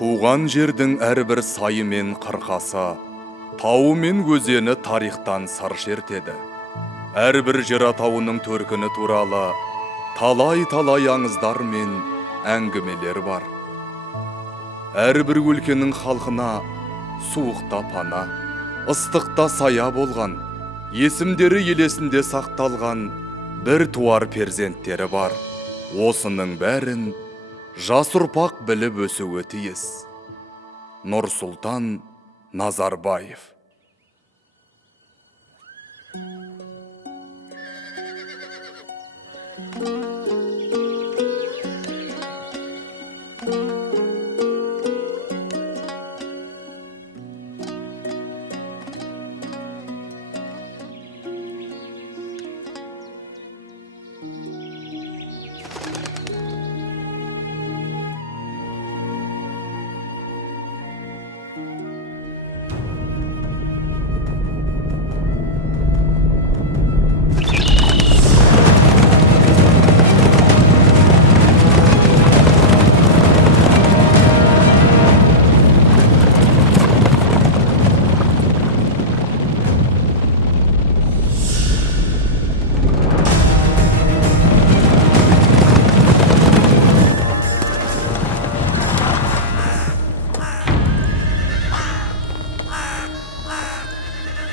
Туған жердің әрбір сайы мен қырқасы, тауы мен өзені тарихтан сыр шертеді. Әрбір жер атауының төркіні туралы талай-талай аңыздар мен әңгімелер бар. Әрбір өлкенің халқына суықта пана, ыстықта сая болған, есімдері елесінде сақталған бір туар перзенттері бар. Осының бәрін жас ұрпақ біліп өсуі тиіс. Нұрсұлтан Назарбаев.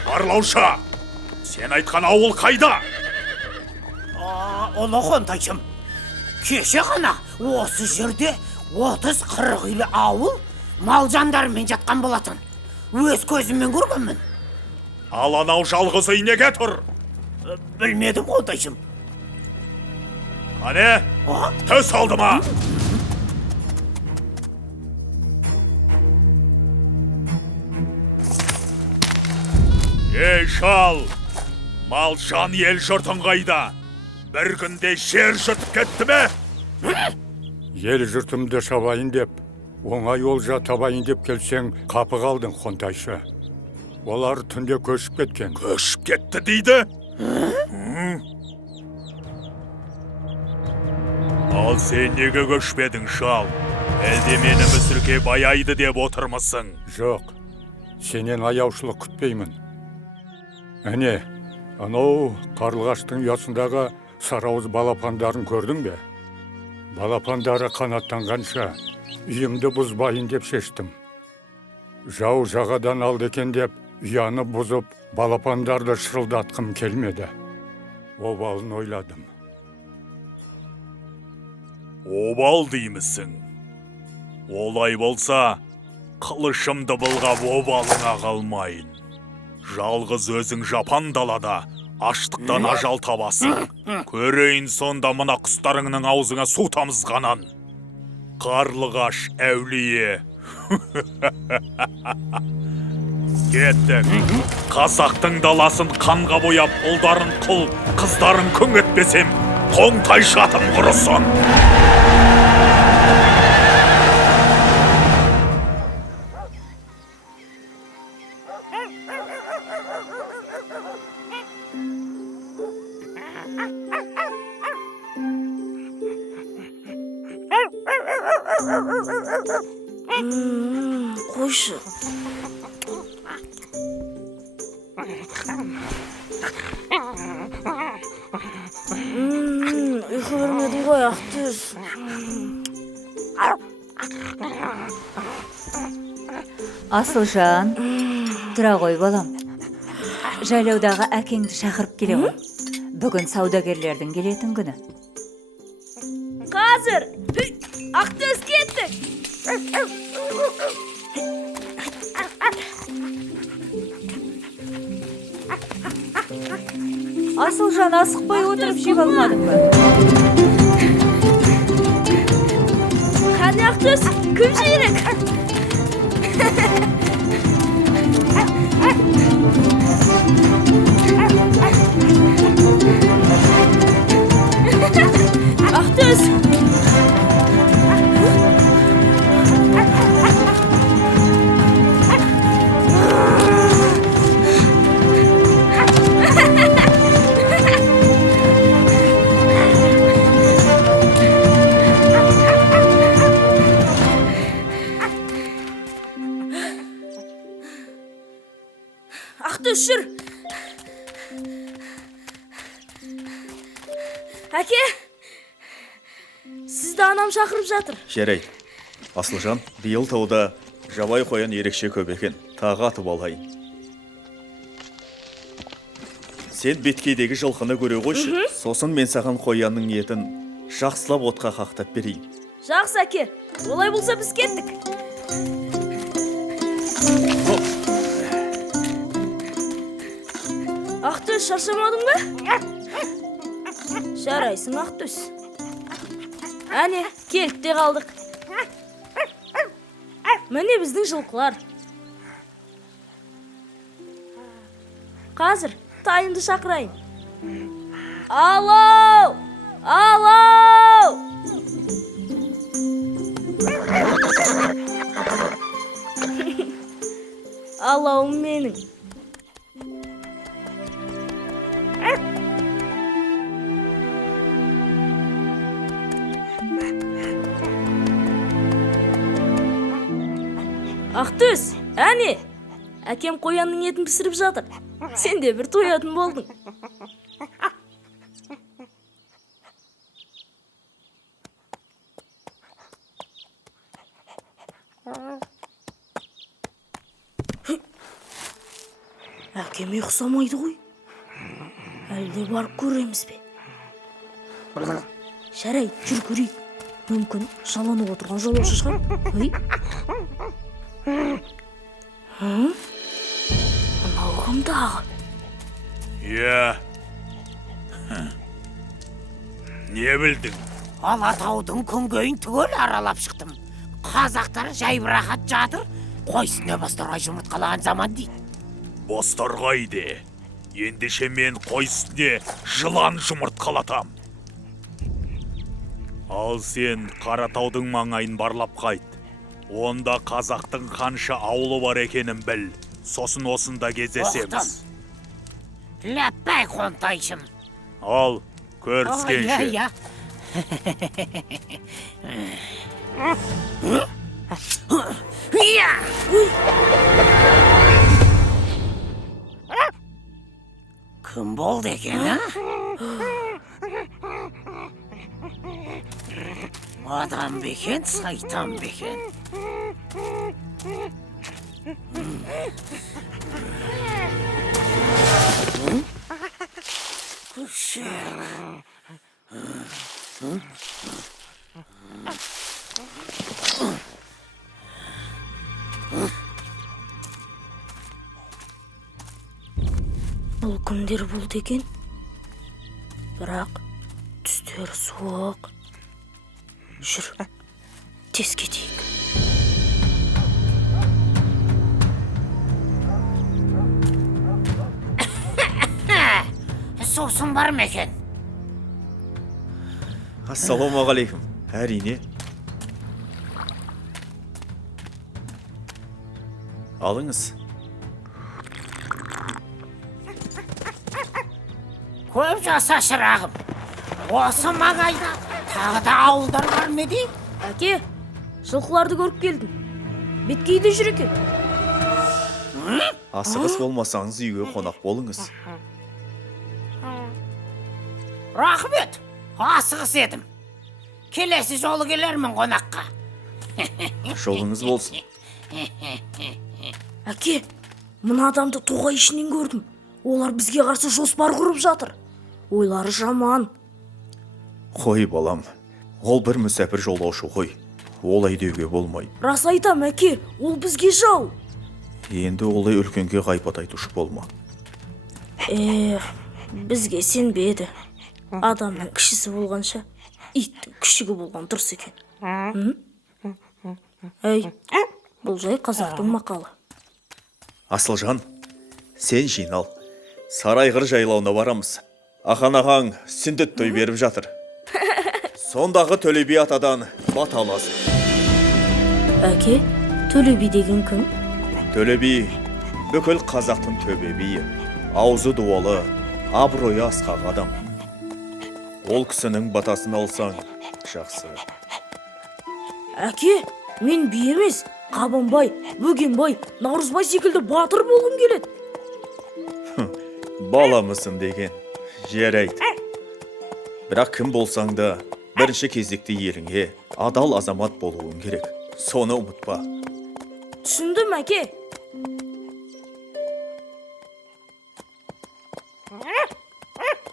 Барлауша, сен айтқан ауыл қайда? Ұлы Қонтайшым, кеше ғана осы жерде 30-40 үйлі ауыл мал жандарымен жатқан болатын. Өз көзіммен көргенмін. Ал анау жалғыз үй неге тұр? Білмедім, Қонтайшым. Қане, төс алды ма? Ей шал, мал жан ел жұртың қайда? Bir günde жер жыртып кетті ме? Ел жұртымды шабайын деп, оңай олжа табайын деп келсең, қапы қалдың, Қонтайшы. Олар түнде көшіп кеткен. Көшіп кетті дейді? Ал сен неге көшпедің, шал? Әлде мені мүсірке баяйды деп отырмысың? Жоқ, сенен аяушылық күтпеймін. Әне, анау қарлығаштың ұясындағы сарауыз балапандарын көрдің бе? Балапандары қанаттанғанша үйімді бұзбайын деп шештім. Жау жағадан алды екен деп ұяны бұзып, балапандарды шырылдатқым келмеді. Обалын ойладым. Обал деймісің? Олай болса, қылышымды былғап обалыңа қалмайын. Жалғыз өзің жапан далада аштықтан ажал табасың. Көрейін сонда мына құстарыңның аузыңа су тамызғанан. Қарлығаш әулие. Кеттік. Қазақтың даласын қанға бояп, ұлдарын құл, қыздарын күң етпесем, Қонтайшы атым құрысын. Қойшы. Ұйқы көрмедім ғой, Ақтөс. Асылжан, тұра ғой балам. Жайлаудағы әкеңді шақырып келе ғой. Бүгін саудагерлердің келетін күні. Қазір! Ақтөс кетті! Асылжан, асықпай отырып жеп алмадың ба? Қане Ақтөс, кім жиірек? Ақтөс! Ақтөс жүр. Әке, сізді анам шақырып жатыр. Жарайды. Асылжан, биыл тауда жабай қоян ерекше көп екен. Тағы атып алайын. Сен беткейдегі жылқыны көре қойшы. Сосын мен саған қоянның етін жақсылап отқа қақтап берейін. Жақсы әке, олай болса біз кеттік. Ақтөс, шаршамадың ба? Жарайсың, Ақтөс. Әне, келіп те қалдық. Міне біздің жылқылар. Қазір тайымды шақырайын. Алау! Алау! Алауым менің. Ақтөс, әне, әкем қоянның етін пісіріп жатыр. Сен де бір тоятын болдың. Әкем ұйқысамайды ғой. Әлде барып көреміз бе? Жарай, жүр көрейік. Мүмкін жаланып отырған жолаушы шығар. Ой. Мынау кім дағы? Иә. Не білдің? Алатаудың күнгейін түгел аралап шықтым. Қазақтар жайбырақат жатыр, қойсыне бастарға жұмыртқалаған заман дейді. Бостарғайды. Ендеше мен қойсыне жылан жұмыртқалатам. Ал сен Қаратаудың маңайын барлап қайт. Онда қазақтың қанша ауылы бар екенін біл. Сосын осында кездесеміз. Ләппәй қонтайшым. Ал, көріскенше. Иә. Кім болды екен, а? Адам бекен, сайтан бекен. Бұл кімдер болды екен? Бірақ түстер суық. Жүр, тез кетейік. Сосын бар ма екен? Ассалаумағалейкум. Әрине. Алыңыз. Көп жаса шырағым. Осы маңайда тағы да ауылдар бар ма дейм? Әке, жылқыларды көріп келдім. Беткейде жүр екен. Асығыс болмасаңыз үйге қонақ болыңыз. Рахмет, асығыс едім. Келесі жолы келермін қонаққа. Жолыңыз болсын. Әке, мына адамды тоғай ішінен көрдім. Олар бізге қарсы жоспар құрып жатыр. Ойлары жаман. Қой балам, ол бір мүсәпір жолаушы ғой. Олай деуге болмайды. Рас айтам, әке, ол бізге жау. Енді олай үлкенге ғайбат айтушы болма. Бізге сенбеді. Адамның кішісі болғанша, иттің күшігі болған дұрыс екен. Әй, бұл жай қазақтың мақалы. Асылжан, сен жинал. Сарайғыр жайлауына барамыз. Ақан ағаң сүндет той беріп жатыр. Сондағы Төле би атадан бат аласың. Әке, Төле би деген кім? Төле би бүкіл қазақтың төбе биі. Аузы дуалы, абыройы асқақ адам. Ол кісінің батасын алсаң, жақсы. Әке, мен би емес, Қабанбай, Бөгенбай, Наурызбай секілді батыр болғым келеді. Баламысың деген. Жарайды. Бірақ кім болсаң да, бірінші кезекте еліңе адал азамат болуың керек. Соны ұмытпа. Түсіндім, әке.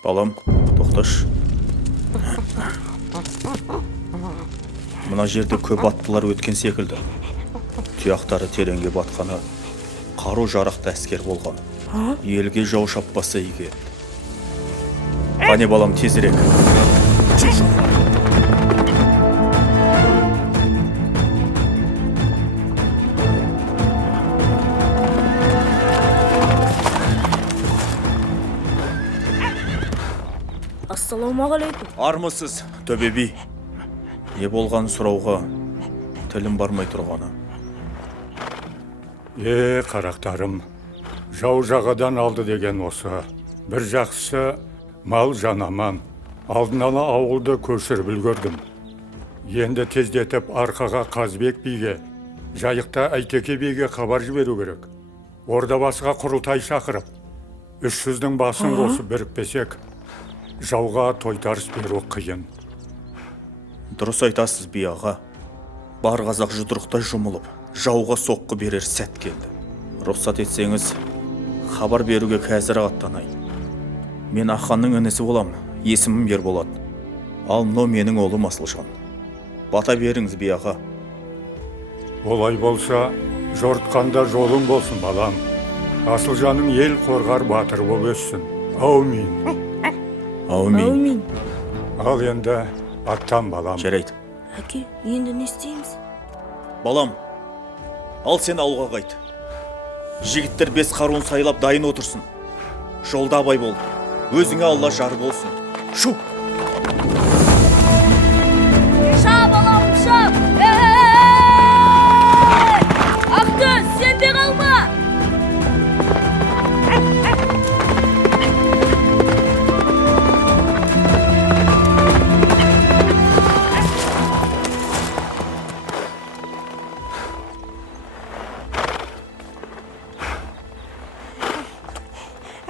Балам, тоқташ. Мына жерде көп аттылар өткен секілді. Тұяқтары тереңге батқаны, қару жарақты әскер болған. Елге жау шаппаса иге. Қане балам, тезірек. Ассалаумағалейкум. Армысыз, төбе би. Не болған сұрауға тілім бармай тұрғаны. Қарақтарым, жау жағадан алды деген осы. Бір жақсы мал жанаман. Алдын ала ауылды көшіріп үлгердім. Енді тездетіп арқаға Қазбек биге, жайықта Әйтеке биге хабар жіберу керек. Орда басқа құрылтай шақырып, 300-дің басын қосып бірікпесек, жауға тойтарыс беру қиын. Дұрыс айтасыз би аға. Бар қазақ жұдырықтай жұмылып, жауға соққы берер сәт келді. Рұқсат етсеңіз, хабар беруге қазір аттанайын. Мен Аханның інісі болам, есімім Ерболат. Ал мынау менің ұлым Асылжан. Бата беріңіз би аға. Олай болса, жортқанда жолың болсын балам. Асылжаның ел қорғар батыр болып өссін. Аумин. Аумин. Ал енді аттан балам. Жарайды. Әке, енді не істейміз? Балам, ал сен ауылға қайт. Жігіттер 5 қаруын сайлап дайын отырсын. Жолда абай бол. Өзіңе Алла жар болсын. Шу! Ша, балам, ша! Ақтөс, сен де қалма!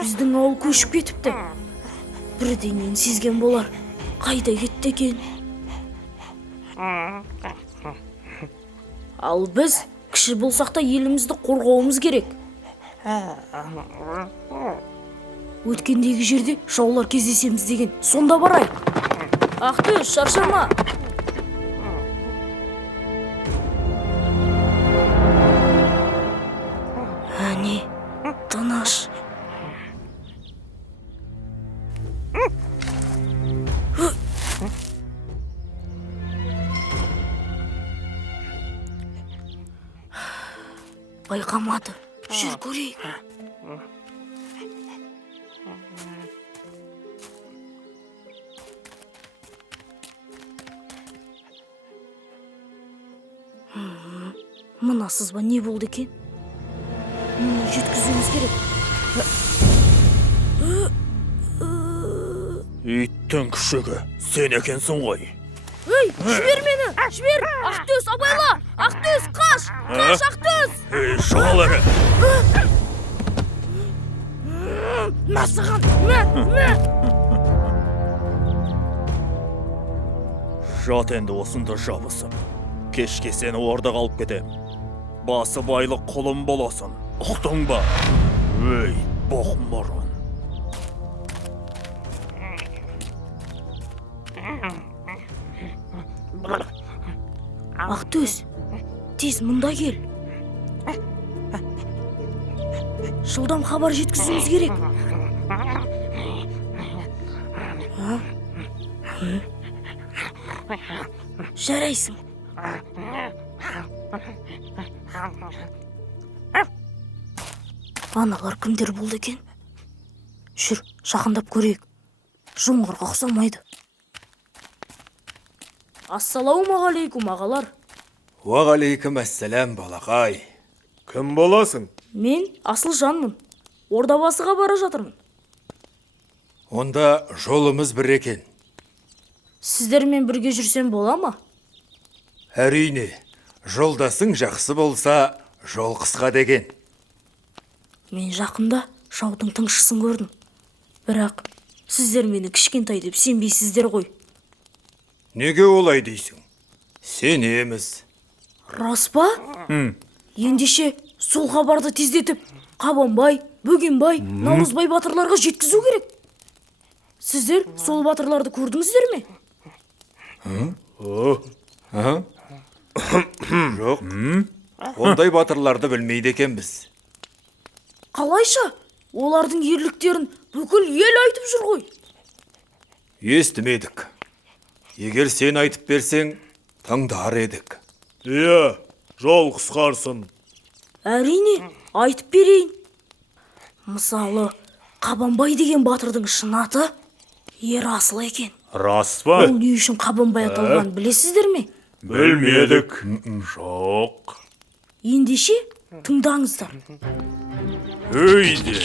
Біздің ауыл көшіп кетіпті. Бірдеңен сезген болар. Қайда кетті екен? Ал біз кіші болсақ та елімізді қорғауымыз керек. Өткендегі жерде жаулар кездесеміз деген. Сонда барайық. Ақтөс, шаршама. Әне, тыныш. Байқамады. Жүр көрейік. Мына сызба не болды екен? Мұны жеткізуіміз керек. Иттің күшігі, сен екенсің ғой. Ей, жібер мені, жібер! Ақтөс, абайла! Ақтөс, қаш! Қаш, Ақтөс! Жол әрі. Насыған, Жат енді осында жабысып. Кешке сені орда қалып кетем. Басы байлы құлым боласын. Ұқтың ба? Ей, боқмұрын. Ақтөс, тез мұнда кел. Жылдам хабар жеткізуіміз керек. Жарайсың. Аналар кімдер болды екен? Жүр, жақындап көрейік. Жоңғарға ұқсамайды. Ассалаумағалейкум, ағалар. Уағалейкум әссәләм, балақай. Кім боласың? Мен Асылжанмын. Ордабасыға бара жатырмын. Онда жолымыз бір екен. Сіздермен бірге жүрсем бола ма? Әрине, жолдасың жақсы болса, жол қысқа деген. Мен жақында жаудың тыңшысын көрдім. Бірақ сіздер мені кішкентай деп сенбейсіздер ғой. Неге олай дейсің? Сенеміз. Рас па? Ендеше сол хабарды тездетіп, Қабанбай, Бөгенбай, Наурызбай батырларға жеткізу керек. Сіздер сол батырларды көрдіңіздер ме? Жоқ. Ондай батырларды білмейді екенбіз. Қалайша? Олардың ерліктерін бүкіл ел айтып жүр ғой. Естімедік. Егер сен айтып берсең, тыңдар едік. Иә, жол қысқарсын. Әрине, айтып берейін. Мысалы, Қабанбай деген батырдың шын аты Ерасыл екен. Рас па? Ол не үшін Қабанбай аталғанын білесіздер ме? Білмедік. Жоқ. Ендеше тыңдаңыздар. Өйде.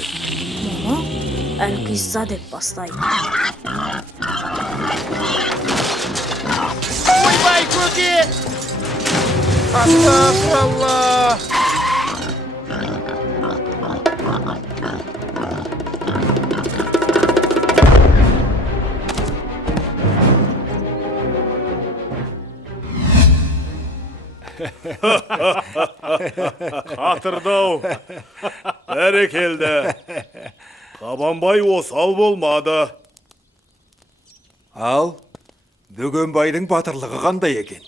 Мұны Әлқисса деп бастайды. Ойбай көке! Астағфиралла! Қатырдау. Бәрекелді. Қабанбай осал болмады. Ал, Бөгенбайдың батырлығы қандай екен?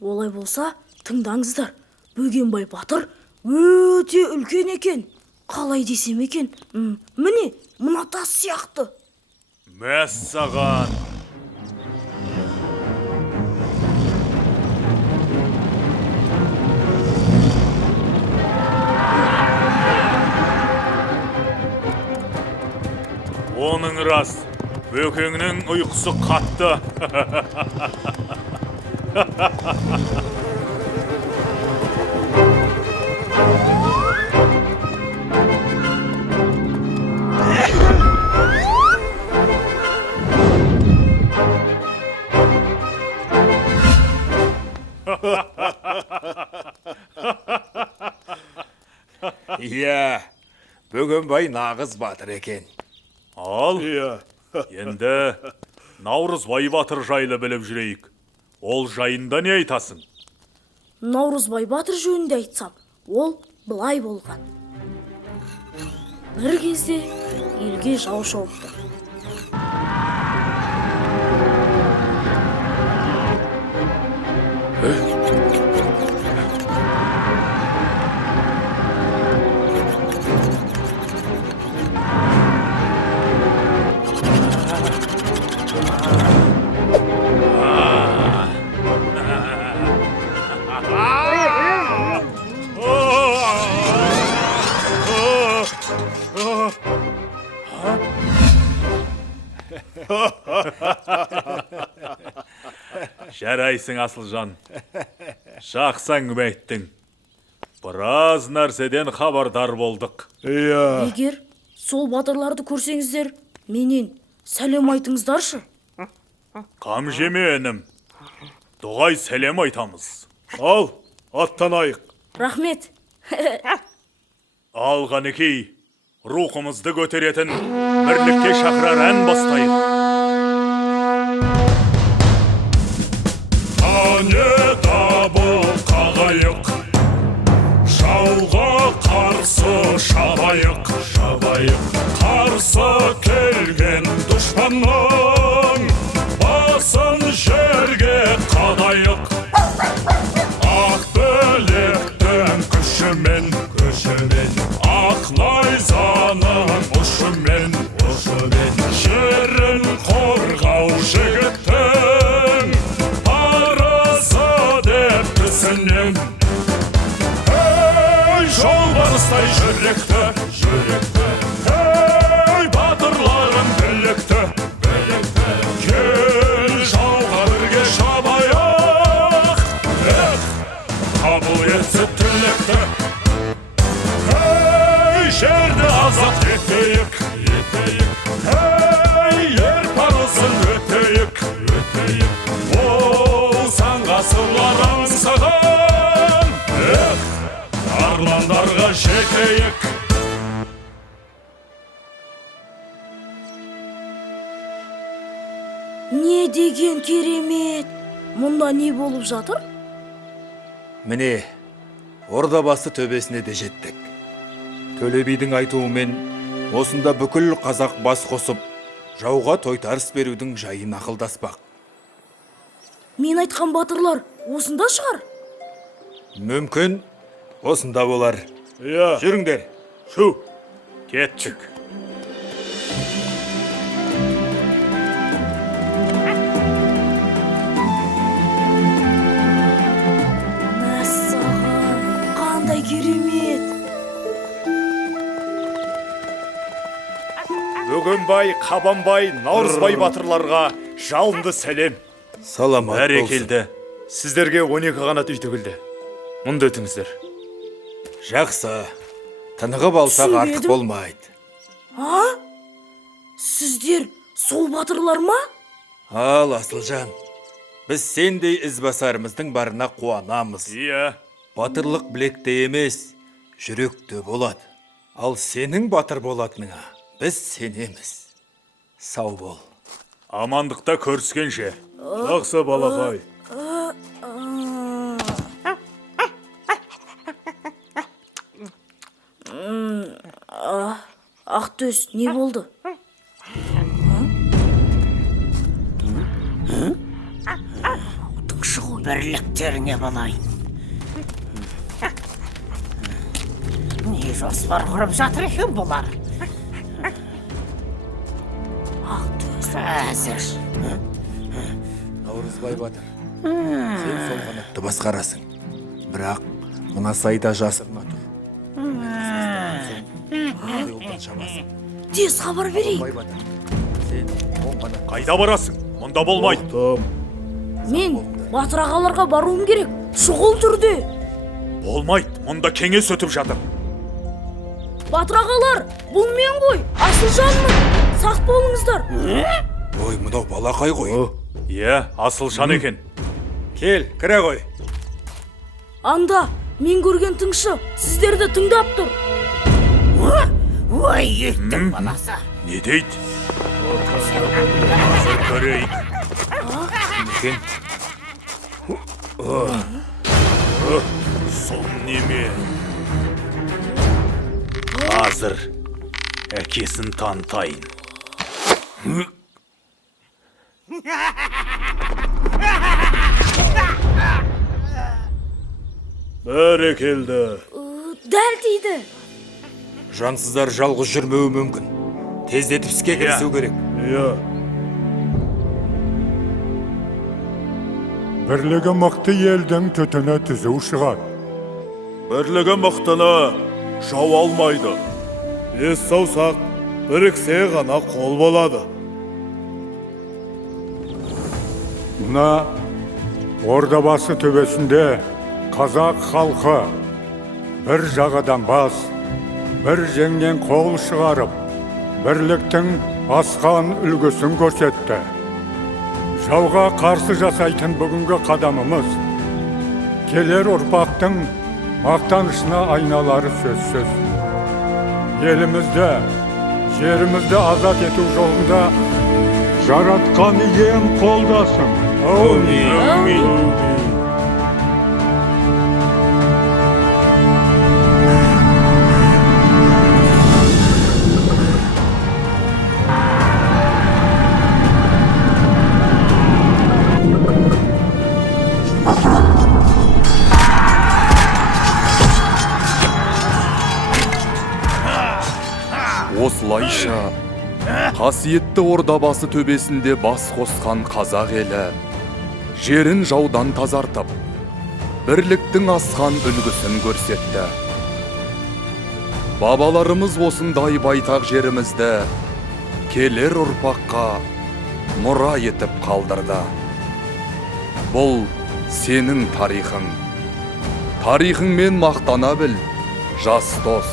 Олай болса, тыңдаңыздар. Бөгенбай батыр өте үлкен екен. Қалай десем екен? Міне, мына тас сияқты. Мәссаған. Оның рас, бөкеңнің ұйқысы қатты. Иә, Бөгенбай нағыз батыр екен. Ал, енді Наурызбай батыр жайлы біліп жүрейік. Ол жайында не айтасың? Наурызбай батыр жөнінде айтсам, ол былай болған. Бір кезде елге жау шауыпты. Жарайсың, Асылжан. Жақсы әңгіме айттың. Біраз нәрседен хабардар болдық. Егер сол батырларды көрсеңіздер, менен сәлем айтыңыздаршы. Қам жеме, інім. Дұғай сәлем айтамыз. Ал, аттанайық. Рахмет. Ал, Ғанекей, рухымызды көтеретін бірлікке шақырар ән бастайық. Қане дабыл қағайық, жауға қарсы шабайық, қарсы келген дұшпанның басын жерге қадайық. Ақ білектің күшімен, ақ найзаның ұшымен, жерін қорғау жігіттің парызы деп түсінем. Ей, жолбарыстай жүректі, ей, батырларым білікті, кел жауға бірге шабайық, қабыл етсе тілекті. Ей, жерді азат етейік, ей, ер парызын өтейік, ол сан ғасырлар аңсаған, армандарға жетейік. деген керемет. Мұнда не болып жатыр? міне ордабасы төбесіне де жеттік. Төле бидің айтуымен осында бүкіл қазақ бас қосып жауға тойтарыс берудің жайын ақылдаспақ. Мен айтқан батырлар осында шығар. Мүмкін осында болар. Иә, Жүріңдер. шу, кеттік. Мәссаған, қандай керемет. Бөгенбай, Қабанбай, Наурызбай батырларға жалынды сәлем. Саламат болсын. Бәрекелді. Сіздерге 12 қанат үй тігілді. Мұнда өтіңіздер. Жақсы. Тынығып алсақ артық Түсінбедім. болмайды. А? Сіздер сол батырлар ма? Ал Асылжан, біз сендей ізбасарымыздың барына қуанамыз. Иә. Батырлық білекте емес, жүректе болады. Ал сенің батыр болатыныңа біз сенеміз. Сау бол. Амандықта көріскенше. Жақсы балақай. Ақтөс, не болды? Шығу бірліктеріне балайын. Не жоспар құрып жатыр екен бұлар? Ақтөс, Әзір. Наурызбай батыр, сен сол қанатты басқарасың. Бірақ мына сайда жасырына тұр. тез хабар берейік. Наурызбай батыр, сен оң қанат. Қайда барасың? Мұнда болмайды. Мен батыр ағаларға баруым керек. Шұғыл түрде. Болмайды. Мұнда кеңес өтіп жатыр. Батыр ағалар, бұл мен ғой. Асылжанмын. Сақ болыңыздар. Ой, мынау балақай ғой. Иә, Асылжан екен. Кел, кіре ғой. Анда, мен көрген тыңшы сіздерді тыңдап тұр. Ой, еттің баласы. Не дейді? Қазір көрейік. Екен, Сон неме? Қазір әкесін танытайын. Бәрекелді. Дәл дейді. жансыздар жалғыз жүрмеуі мүмкін. Тездетіп іске кірісу керек. Иә. Бірлігі мықты елдің түтіні түзу шығады. Бірлігі мықтыны жау алмайды. Бес саусақ біріксе ғана қол болады. Мына Ордабасы төбесінде қазақ халқы бір жағадан бас, бір жеңнен қол шығарып, бірліктің асқан үлгісін көрсетті. Жауға қарсы жасайтын бүгінгі қадамымыз келер ұрпақтың мақтанышына айналары сөзсіз. Елімізді, жерімізді азат ету жолында жаратқан ием қолдасын. Әумин. Осылайша қасиетті Ордабасы төбесінде бас қосқан қазақ елі жерін жаудан тазартып, бірліктің асқан үлгісін көрсетті. Бабаларымыз осындай байтақ жерімізді келер ұрпаққа мұра етіп қалдырды. Бұл сенің тарихың. Тарихыңмен мақтана біл, жас дос.